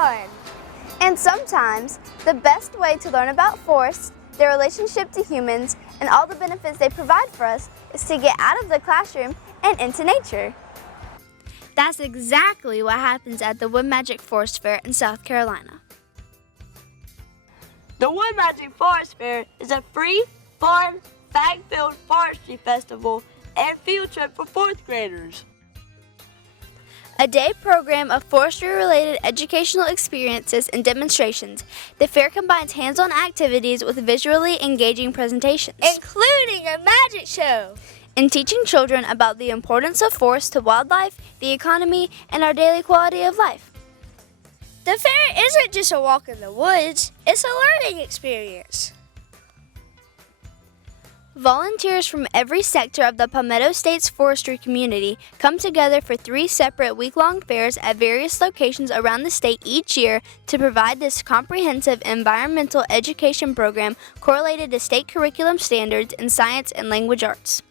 fun. And sometimes, the best way to learn about forests, their relationship to humans, and all the benefits they provide for us is to get out of the classroom and into nature. That's exactly what happens at the Wood Magic Forest Fair in South Carolina. The Wood Magic Forest Fair is a free, fun, fact-filled forestry festival and field trip for 4th graders. A day program of forestry-related educational experiences and demonstrations, the fair combines hands-on activities with visually engaging presentations, Including a magic show. and teaching children about the importance of forests to wildlife, the economy, and our daily quality of life. The fair isn't just a walk in the woods, it's a learning experience. Volunteers from every sector of the Palmetto State's forestry community come together for 3 separate week-long fairs at various locations around the state each year to provide this comprehensive environmental education program correlated to state curriculum standards in science and language arts.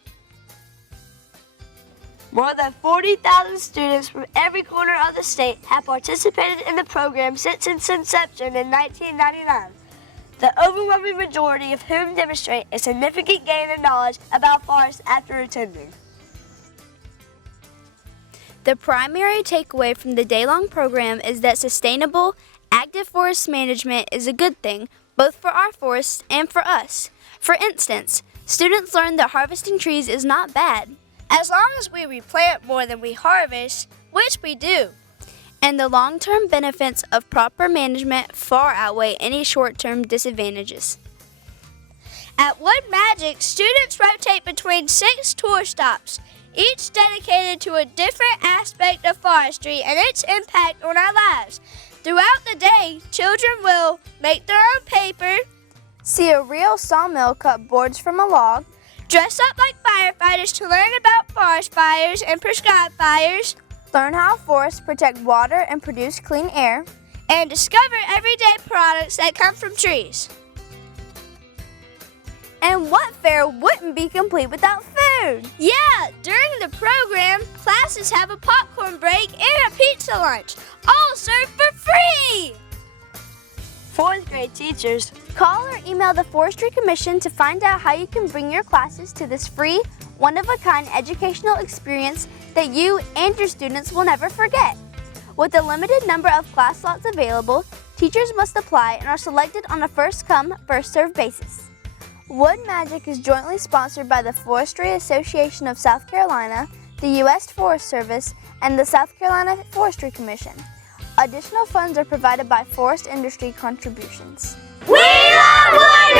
More than 40,000 students from every corner of the state have participated in the program since its inception in 1999. The overwhelming majority of whom demonstrate a significant gain in knowledge about forests after attending. The primary takeaway from the day-long program is that sustainable, active forest management is a good thing, both for our forests and for us. For instance, students learn that harvesting trees is not bad, As long as we replant more than we harvest, which we do. and the long-term benefits of proper management far outweigh any short-term disadvantages. At Wood Magic, students rotate between 6 tour stops, each dedicated to a different aspect of forestry and its impact on our lives. Throughout the day, children will make their own paper, See a real sawmill cut boards from a log, dress up like firefighters to learn about forest fires and prescribed fires, learn how forests protect water and produce clean air, and discover everyday products that come from trees. and what fair wouldn't be complete without food? Yeah, during the program, classes have a popcorn break and a pizza lunch, all served for free! 4th grade teachers Call or email the Forestry Commission to find out how you can bring your classes to this free, one-of-a-kind educational experience that you and your students will never forget. With a limited number of class slots available, teachers must apply and are selected on a first-come, first-served basis. Wood Magic is jointly sponsored by the Forestry Association of South Carolina, the U.S. Forest Service, and the South Carolina Forestry Commission. Additional funds are provided by forest industry contributions. We love Wood